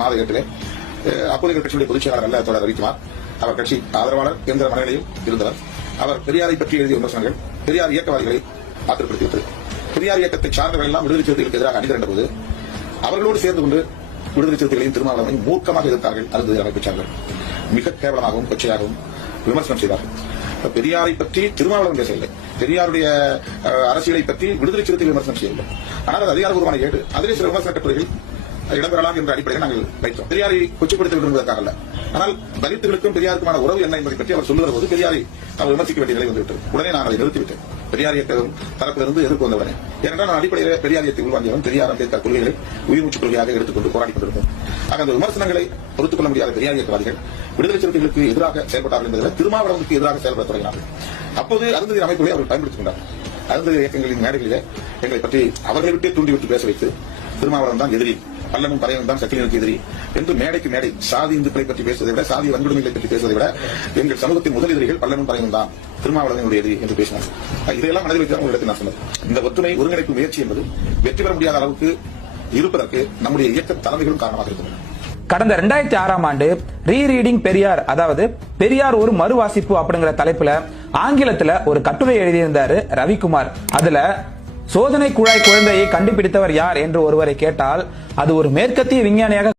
மாத ஏட்டிலே அப்போதைய கட்சியுடைய பொதுச் செயலாளர் அல்ல தொடர் ரவிக்குமார். அவர் கட்சி ஆதரவாளர் என்ற மனநிலையும் இருந்தவர். அவர் பெரியாரை பற்றி எழுதிய விமர்சனங்கள் பெரியார் இயக்கவாதிகளை ஆத்திரப்படுத்தியது பெரியார் இயக்கத்தை சார்ந்தவர்கள் எல்லாம் விடுதலை சிறுத்தைகளுக்கு எதிராக அணிதிரண்ட போது அவர்களோடு சேர்ந்து கொண்டு விடுதலை சிறுத்தைகளையும் திருமாவளவனையும் மூர்க்கமாக எதிர்த்தார்கள் அருந்ததி அமைப்பு சார்ந்தவர். மிக கேவலமாகவும் கொச்சையாகவும் விமர்சனம் செய்தார்கள். பெரியாரை பற்றி திருமாவளவன் பேசவில்லை. பெரியாருடைய அரசியலை பற்றி விடுதலை சிறுத்தை விமர்சனம் செய்யவில்லை. ஆனால் அது அதிகாரபூர்வமான ஏடு. அதிலே சில விமர்சன கட்டுரைகள் இடம்பெறலாம் என்ற அடிப்படையில் நாங்கள் வைத்தோம். பெரியாரை கொச்சப்படுத்த விரும்புவதற்காக அல்ல. ஆனால் தலித்துகளுக்கும் பெரியாருக்குமான உறவு என்ன என்பதை பற்றி அவர் சொல்லுகிற போது பெரியாரை அவர் விமர்சிக்க வேண்டிய நிலை வந்துவிட்டது. உடனே நான் அதை நிறுத்திவிட்டேன். பெரியார் இயக்கம் தரப்பிலிருந்து எதிர்ப்பு வந்தவுடனே. ஏனென்றால் நான் அடிப்படையில் பெரியார் இயக்கத்தை உள்வாங்கியவன் பெரியார் அம்பேத்கர் கொள்கைகளை உயிர் மூச்சு கொள்கையாக எடுத்துக்கொண்டு போராடி கொண்டிருந்தோம். ஆக அந்த விமர்சனங்களை பொறுத்துக் கொள்ள முடியாத பெரியார் இயக்கவாதிகள் விடுதலை சிறுத்தைகளுக்கு எதிராக செயல்பட்டார்கள் என்பதில் திருமாவளவனுக்கு எதிராக செயல்பட தொடங்கினார்கள். அப்போது அருந்ததி அமைப்புகளை அவர் பயன்படுத்திக் கொண்டார். அருந்ததி இயக்கங்களின் மேடைகளிலே எங்களை பற்றி அவர்களை விட்டே தூண்டிவிட்டு பேச வைத்து திருமாவளவன் தான் எதிரி. பல்லனும் தலைவன் தான் சக்திகளுக்கு எதிரி. என்று மேடைக்கு மேடை சாதி இந்துக்களை பற்றி பேசுவதை விட சாதி வன்கொடுமைகளை பற்றி பேசுவதை விட எங்கள் சமூகத்தின் முதல் எதிரிகள் பல்லனும் தலைவன் தான் திருமாவளவனுடைய எதிரி என்று பேசினார் இதையெல்லாம் மனதில் வைத்து உங்களிடத்தில் நான் சொன்னது. இந்த ஒற்றுமை ஒருங்கிணைப்பு முயற்சி என்பது வெற்றி பெற முடியாத அளவுக்கு இருப்பதற்கு நம்முடைய இயக்க தலைமைகளும் காரணமாக இருக்கிறது கடந்த ரெண்டாயிரத்தி ஆறாம் ஆண்டு ரீரீடிங் பெரியார் அதாவது பெரியார் ஒரு மறுவாசிப்பு அப்படிங்கிற தலைப்புல ஆங்கிலத்துல ஒரு கட்டுரை எழுதியிருந்தாரு ரவிக்குமார். அதுல சோதனை குழாய் குழந்தையை கண்டுபிடித்தவர் யார் என்று ஒருவரை கேட்டால் அது ஒரு மேற்கத்திய விஞ்ஞானியாக